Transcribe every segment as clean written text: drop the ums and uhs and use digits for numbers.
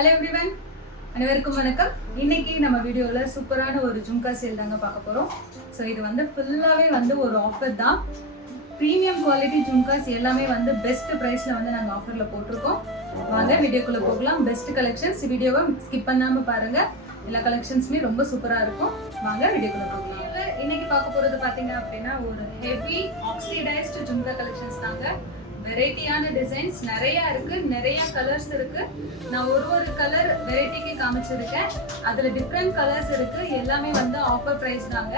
Hello everyone, அனைவருக்கும் வணக்கம். இன்னைக்கு நம்ம வீடியோவில் சூப்பரான ஒரு ஜும்கா சேல் தாங்க பார்க்க போகிறோம். ஸோ இது வந்து ஃபுல்லாகவே வந்து ஒரு ஆஃபர் தான். ப்ரீமியம் குவாலிட்டி ஜும்காஸ் எல்லாமே வந்து பெஸ்ட் ப்ரைஸில் வந்து நாங்கள் ஆஃபரில் போட்டிருக்கோம். வாங்க வீடியோக்குள்ளே போகலாம். பெஸ்ட் கலெக்ஷன்ஸ், வீடியோவை ஸ்கிப் பண்ணாமல் பாருங்கள். எல்லா கலெக்ஷன்ஸுமே ரொம்ப சூப்பராக இருக்கும். வாங்க வீடியோக்குள்ளே போகலாம். இன்னைக்கு பார்க்க போகிறது பார்த்தீங்க அப்படின்னா ஒரு ஹெவி ஆக்சிடைஸ்டு ஜும்கா கலெக்ஷன்ஸ் தாங்க. வெரைட்டியான டிசைன்ஸ் நிறைய இருக்கு, நிறைய கலர்ஸ் இருக்கு. நான் ஒரு கலர் வெரைட்டிக்கு காமிச்சிருக்கேன். அதுல டிஃப்ரெண்ட் கலர்ஸ் இருக்கு. எல்லாமே வந்து ஆஃபர் பிரைஸ் தாங்க.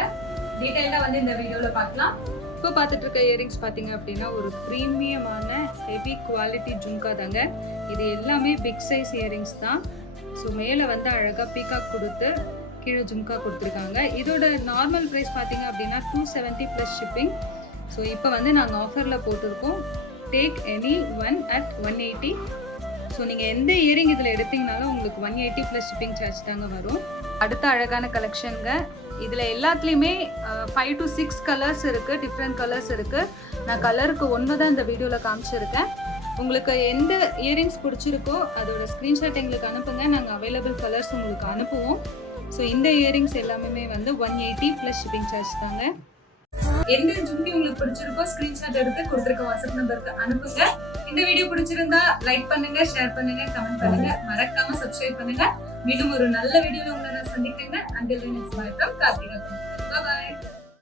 டீடைலா வந்து இந்த வீடியோல பார்க்கலாம். இப்போ பார்த்துட்டு இருக்க இயரிங்ஸ் பார்த்தீங்க அப்படின்னா ஒரு ப்ரீமியமான ஹெவி குவாலிட்டி ஜும்கா தாங்க. இது எல்லாமே பிக் சைஸ் இயரிங்ஸ் தான். ஸோ மேலே வந்து அழகாக பீகாக் கொடுத்து கீழே ஜும்கா கொடுத்துருக்காங்க. இதோட நார்மல் ப்ரைஸ் பார்த்தீங்க அப்படின்னா 270 ப்ளஸ் ஷிப்பிங். ஸோ இப்போ வந்து நாங்கள் ஆஃபரில் போட்டிருக்கோம். Take any one at 180. So நீங்கள் எந்த இயரிங் இதில் எடுத்தீங்கனாலும் உங்களுக்கு 180 ப்ளஸ் ஷிப்பிங் சார்ஜ் தாங்க வரும். அடுத்த அழகான கலெக்ஷனுங்க. இதில் எல்லாத்துலேயுமே 5 to 6 கலர்ஸ் இருக்குது, டிஃப்ரெண்ட் கலர்ஸ் இருக்குது. நான் கலருக்கு 1 தான் இந்த வீடியோவில் காமிச்சிருக்கேன். உங்களுக்கு எந்த இயரிங்ஸ் பிடிச்சிருக்கோ அதோட ஸ்க்ரீன்ஷாட் எங்களுக்கு அனுப்புங்க. நாங்கள் அவைலபிள் கலர்ஸ் உங்களுக்கு அனுப்புவோம். ஸோ இந்த இயரிங்ஸ் எல்லாமே வந்து 180 ப்ளஸ் ஷிப்பிங் சார்ஜ் தாங்க. எந்த ஜும்கி உங்களுக்கு பிடிச்சிருக்கோ ஸ்கிரீன்ஷாட் எடுத்து கொடுத்துருக்க வாட்ஸ்அப் நம்பருக்கு அனுப்புங்க. இந்த வீடியோ பிடிச்சிருந்தா லைக் பண்ணுங்க, ஷேர் பண்ணுங்க, கமெண்ட் பண்ணுங்க, மறக்காம சப்ஸ்கிரைப் பண்ணுங்க. மீண்டும் ஒரு நல்ல வீடியோல உங்களை நான் சந்திக்கிறேன். until then it's bye from Karthika.